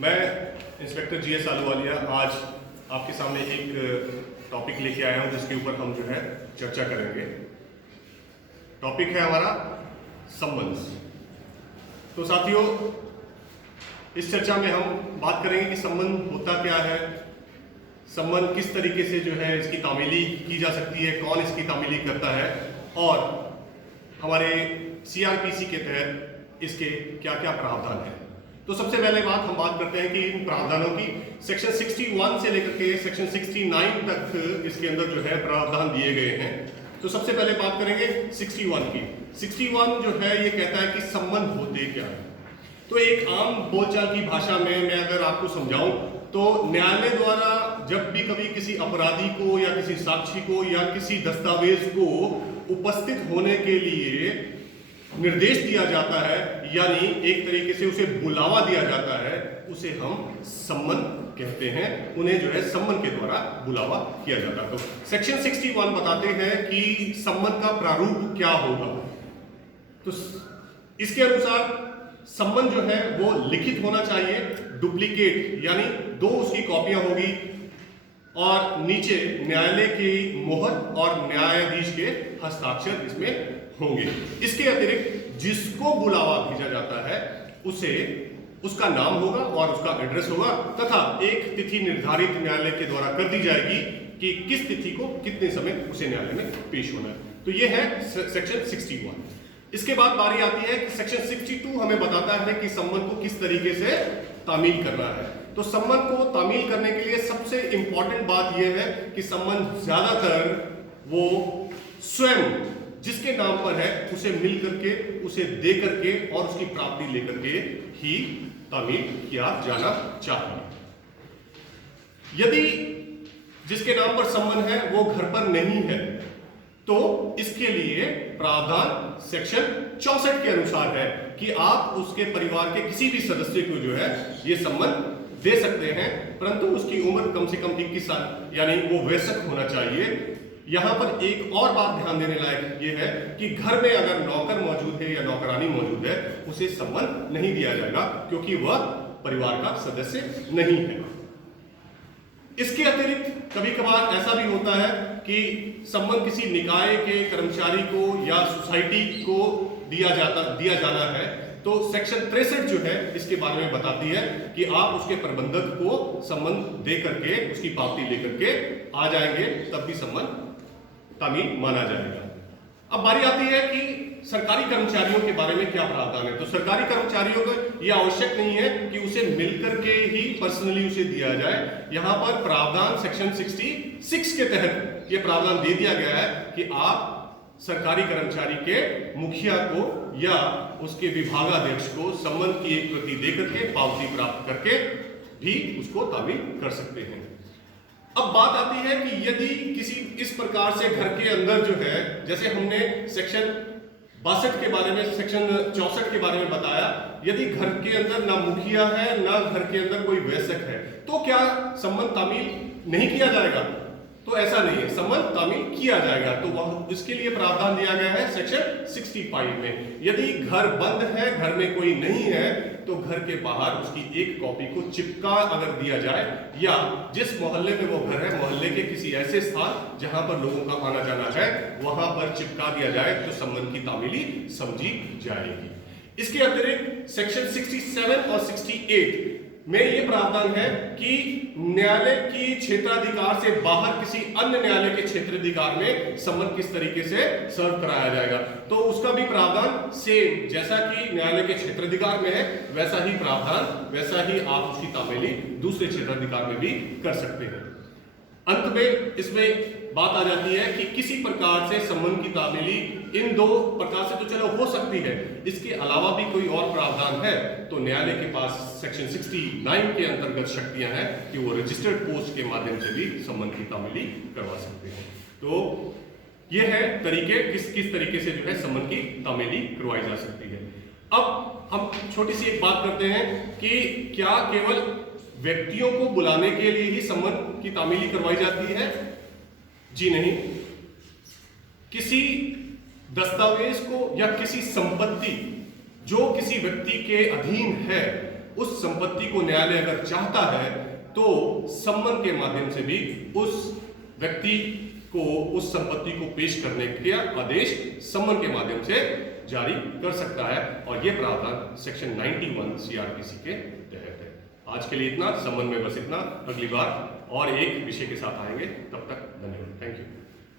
मैं inspector GS Ahluwalia आज आपके सामने एक टॉपिक लेके आया हूं जिसके ऊपर हम जो है चर्चा करेंगे। टॉपिक है हमारा संबंध। तो साथियों, इस चर्चा में हम बात करेंगे कि संबंध होता क्या है, संबंध किस तरीके से जो है इसकी तामीली की जा सकती है, कौन इसकी तामीली करता है और हमारे सीआरपीसी के तहत इसके क्या क्या प्रावधान हैं। तो सबसे पहले बात हम बात करते हैं कि इन प्रावधानों की सेक्शन 61 से लेकर के सेक्शन 69 तक इसके अंदर जो है प्रावधान दिए गए हैं। तो सबसे पहले बात करेंगे 61 की। 61 जो है ये कहता है कि संबंध होते क्या है। तो एक आम बोलचाल की भाषा में मैं अगर आपको समझाऊं तो न्यायालय द्वारा जब भी कभी किसी अपराधी को या किसी साक्षी को या किसी दस्तावेज को उपस्थित होने के लिए निर्देश दिया जाता है, यानी एक तरीके से उसे बुलावा दिया जाता है, उसे हम सम्मन कहते हैं। उन्हें जो है सम्मन के द्वारा बुलावा किया जाता है। तो सेक्शन 61 बताते हैं कि सम्मन का प्रारूप क्या होगा। तो इसके अनुसार सम्मन जो है वो लिखित होना चाहिए, डुप्लीकेट यानी दो उसकी कॉपियां होगी और नीचे न्यायालय की मोहर और न्यायाधीश के हस्ताक्षर इसमें होंगे। इसके अतिरिक्त जिसको बुलावा भेजा जाता है उसे उसका नाम होगा और उसका एड्रेस होगा तथा एक तिथि निर्धारित न्यायालय के द्वारा कर दी जाएगी कि किस तिथि को कितने समय उसे न्यायालय में पेश होना है। तो ये है सेक्शन 61। इसके बाद बारी आती है कि सेक्शन 62 हमें बताता है कि सम्मन को किस तरीके से तामील करना है। तो सम्मन को तामील करने के लिए सबसे इंपॉर्टेंट बात यह है कि सम्मन ज्यादातर वो स्वयं जिसके नाम पर है उसे मिल करके, उसे दे करके और उसकी प्राप्ति लेकर के ही तामील किया जाना चाहिए। यदि जिसके नाम पर सम्मन है वो घर पर नहीं है तो इसके लिए प्रावधान सेक्शन 64 के अनुसार है कि आप उसके परिवार के किसी भी सदस्य को जो है ये सम्मन दे सकते हैं, परंतु उसकी उम्र कम से कम 21 साल यानी वो वयस्क होना चाहिए। यहां पर एक और बात ध्यान देने लायक ये है कि घर में अगर नौकर मौजूद है या नौकरानी मौजूद है उसे सम्मन नहीं दिया जाएगा क्योंकि वह परिवार का सदस्य नहीं है। इसके अतिरिक्त कभी कभार ऐसा भी होता है कि सम्मन किसी निकाय के कर्मचारी को या सोसाइटी को दिया जाना है तो सेक्शन 63 जो है इसके बारे में बताती है कि आप उसके प्रबंधक को सम्मन दे करके उसकी पावती लेकर के आ जाएंगे तब भी सम्मन तामील माना जाएगा। अब बारी आती है कि सरकारी कर्मचारियों के बारे में क्या प्रावधान है। तो सरकारी कर्मचारियों को यह आवश्यक नहीं है कि उसे मिलकर के ही पर्सनली उसे दिया जाए। यहां पर प्रावधान सेक्शन 66 के तहत यह प्रावधान दे दिया गया है कि आप सरकारी कर्मचारी के मुखिया को या उसके विभागाध्यक्ष को सम्मन की एक प्रति देकर के पावती प्राप्त करके भी उसको तामील कर सकते हैं। अब बात आती है कि यदि किसी इस प्रकार से घर के अंदर जो है, जैसे हमने सेक्शन 62 के बारे में, सेक्शन 64 के बारे में बताया, यदि घर के अंदर ना मुखिया है ना घर के अंदर कोई वयस्क है तो क्या सम्मन तामील नहीं किया जाएगा? तो ऐसा नहीं है, सम्मन तामील किया जाएगा। तो वह इसके लिए प्रावधान दिया गया है सेक्शन 65 में। यदि घर बंद है, घर में कोई नहीं है तो घर के बाहर उसकी एक कॉपी को चिपका अगर दिया जाए या जिस मोहल्ले में वो घर है मोहल्ले के किसी ऐसे स्थान जहां पर लोगों का आना जाना है वहां पर चिपका दिया जाए तो सम्मन की तामीली समझी जाएगी। इसके अतिरिक्त सेक्शन 67 और 68 में यह प्रावधान है कि न्यायालय की क्षेत्राधिकार से बाहर किसी अन्य न्यायालय के क्षेत्राधिकार में सम्मन किस तरीके से सर्व कराया जाएगा। तो उसका भी प्रावधान सेम जैसा कि न्यायालय के क्षेत्राधिकार में है वैसा ही प्रावधान, वैसा ही आप उसकी तामीली दूसरे क्षेत्राधिकार में भी कर सकते हैं। अंत में इसमें बात आ जाती है कि किसी प्रकार से सम्मन की तामीली इन दो प्रकार से तो चलो हो सकती है, इसके अलावा भी कोई और प्रावधान है तो न्यायालय के पास सेक्शन 69 के अंतर्गत शक्तियां हैं कि वो रजिस्टर्ड पोस्ट के माध्यम से भी सम्मन की तामीली करवा सकते हैं। तो ये है तरीके किस तरीके से जो है सम्मन की तामीली करवाई जा सकती है। अब हम छोटी सी एक बात करते हैं कि क्या केवल व्यक्तियों को बुलाने के लिए ही सम्मन की तामीली करवाई जाती है? जी नहीं, किसी दस्तावेज को या किसी संपत्ति जो किसी व्यक्ति के अधीन है उस संपत्ति को न्यायालय अगर चाहता है तो सम्मन के माध्यम से भी उस व्यक्ति को उस संपत्ति को पेश करने का आदेश सम्मन के माध्यम से जारी कर सकता है, और यह प्रावधान सेक्शन 91 सीआरपीसी के तहत है। आज के लिए इतना, संबंध में बस इतना। अगली बार और एक विषय के साथ आएंगे, तब तक